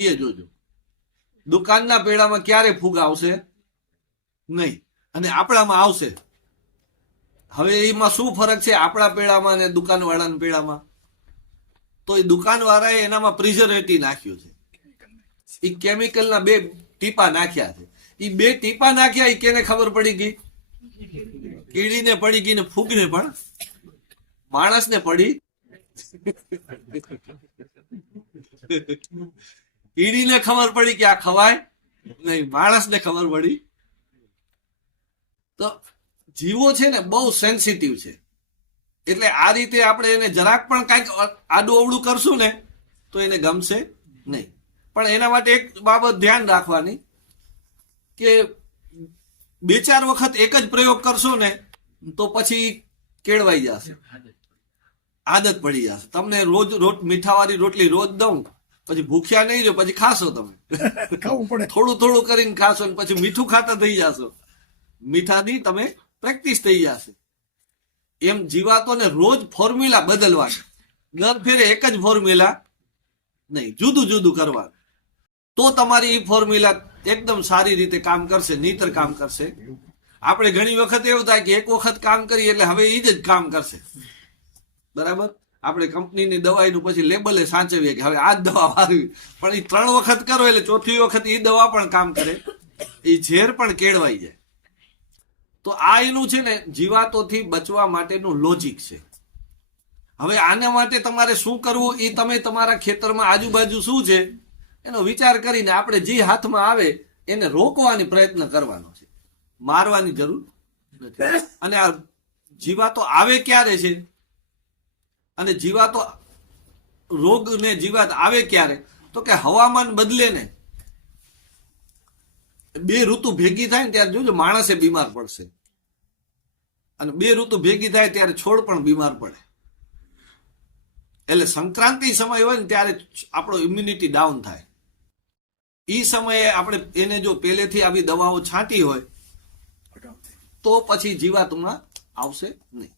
એ જોજો. દુકાનના પેડામાં ક્યારે ફૂગ આવશે નહીં, અને આપણામાં આવશે. હવે એમાં શું ફરક છે આપણા પેડામાં અને દુકાનવાળાના પેડામાં? તો એ દુકાનવાળાએ એનામાં પ્રિઝર્વેટિવ નાખ્યું છે, એ કેમિકલના 2 ટીપા નાખ્યા છે. એ 2 ટીપા નાખ્યા, એ કેને ખબર પડી ગઈ? કીડીને પડી ગઈ ને ફૂગને પણ, માણસને પડી. કીડીને ખબર પડી કે આ ખવાય નહીં, માણસને ખબર પડી. તો જીવો છે ને બહુ સેન્સિટિવ છે, એટલે આ રીતે આપણે એને જરાક પણ કાંઈક આડું અવળું કરશું ને તો એને ગમશે નહીં. પણ એના માટે એક બાબત ધ્યાન રાખવાની કે 2-4 વખત એક જ પ્રયોગ કરશો ને તો પછી કેળવાઈ જશે, આદત પડી જશે. તમને રોજ મીઠાવાળી રોટલી રોજ દઉં, પછી ભૂખ્યા નહીં રહ્યો, પછી ખાશો તમે. ખાવું પડે, થોડું થોડું કરીને ખાશો ને પછી મીઠું ખાતા થઈ જશો, મીઠાની તમે પ્રેક્ટિસ થઈ જશે. એમ જીવાતોને રોજ ફોર્મ્યુલા બદલવાની, દર ફેરે એક જ ફોર્મ્યુલા નહીં, જુદું જુદું કરવાનું. તો તમારી એ ફોર્મ્યુલા એકદમ સારી રીતે કામ કરશે, નહીતર કામ કરશે. આપણે ઘણી વખત એવું થાય કે એક વખત કામ કરીએ એટલે હવે એ જ કામ કરશે, બરાબર. આપણે કંપનીની દવાઈનું પછી લેબલે સાચવીએ કે હવે આ જ દવા વારવી, પણ એ 3 વખત કરો એટલે 4થી વખત એ દવા પણ કામ કરે, એ ઝેર પણ કેળવાઈ જાય. તો આ એનું છે ને જીવાતોથી બચવા માટેનું લોજિક છે. હવે આના માટે તમારે શું કરવું એ તમે તમારા ખેતરમાં આજુબાજુ શું છે એનો વિચાર કરીને આપણે જે હાથમાં આવે એને રોકવાની પ્રયત્ન કરવાનો છે, મારવાની જરૂર નથી. અને આ જીવાતો આવે ક્યારે છે, અને જીવાતો રોગ ને જીવાત આવે ક્યારે, તો કે હવામાન બદલે ને 2 ઋતુ ભેગી થાય ને ત્યારે જોજો માણસે બીમાર પડશે, અને 2 ઋતુ ભેગી થાય ત્યારે છોડ પણ બીમાર પડે. એટલે સંક્રાંતિ સમય હોય ને ત્યારે આપણો ઇમ્યુનિટી ડાઉન થાય. એ સમયે આપણે એને જો પહેલેથી આવી દવાઓ છાંટી હોય તો પછી જીવાતમાં આવશે નહીં.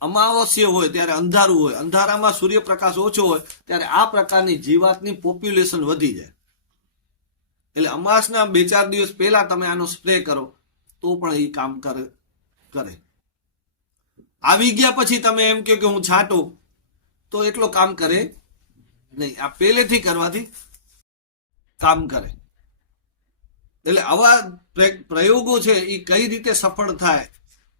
અમાવસ્ય હોય ત્યારે અંધારું હોય, અંધારામાં સૂર્યપ્રકાશ ઓછો હોય ત્યારે આ પ્રકારની જીવાતની પોપ્યુલેશન વધી જાય. એટલે અમાસના 2-4 દિવસ પહેલા તમે આનો સ્પ્રે કરો તો પણ એ કામ કરે. આવી ગયા પછી તમે એમ કહો કે હું છાંટું તો એટલો કામ કરે નહીં. આ પહેલેથી કરવાથી કામ કરે. એટલે આવા પ્રયોગો છે એ કઈ રીતે સફળ થાય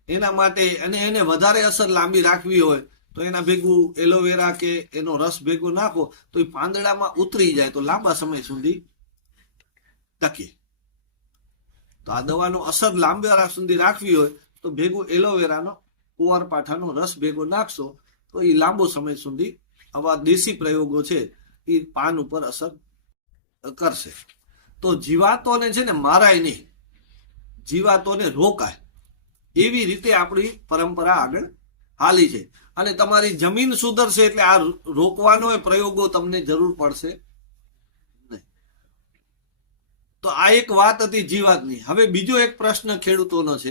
એના માટે, અને એને વધારે અસર લાંબી રાખવી હોય તો એના ભેગું એલોવેરા કે એનો રસ ભેગો નાખો તો એ પાંદડામાં ઉતરી જાય તો લાંબા સમય સુધી ટકે. તો આ દવાનો અસર લાંબા સુધી રાખવી હોય તો ભેગું એલોવેરાનો કુંવરપાઠાનો રસ ભેગો નાખશો તો એ લાંબો સમય સુધી આવા દેશી પ્રયોગો છે એ પાન ઉપર અસર કરશે. તો જીવાતોને છે ને મારાય નહીં, જીવાતોને રોકાય, એવી રીતે આપણી પરંપરા આગળ હાલી છે. અને તમારી જમીન સુધરશે એટલે આ રોકવાનો પ્રયોગો તમને જરૂર પડશે નહીં. તો આ એક વાત હતી જીવાતની. હવે બીજો એક પ્રશ્ન ખેડૂતોનો છે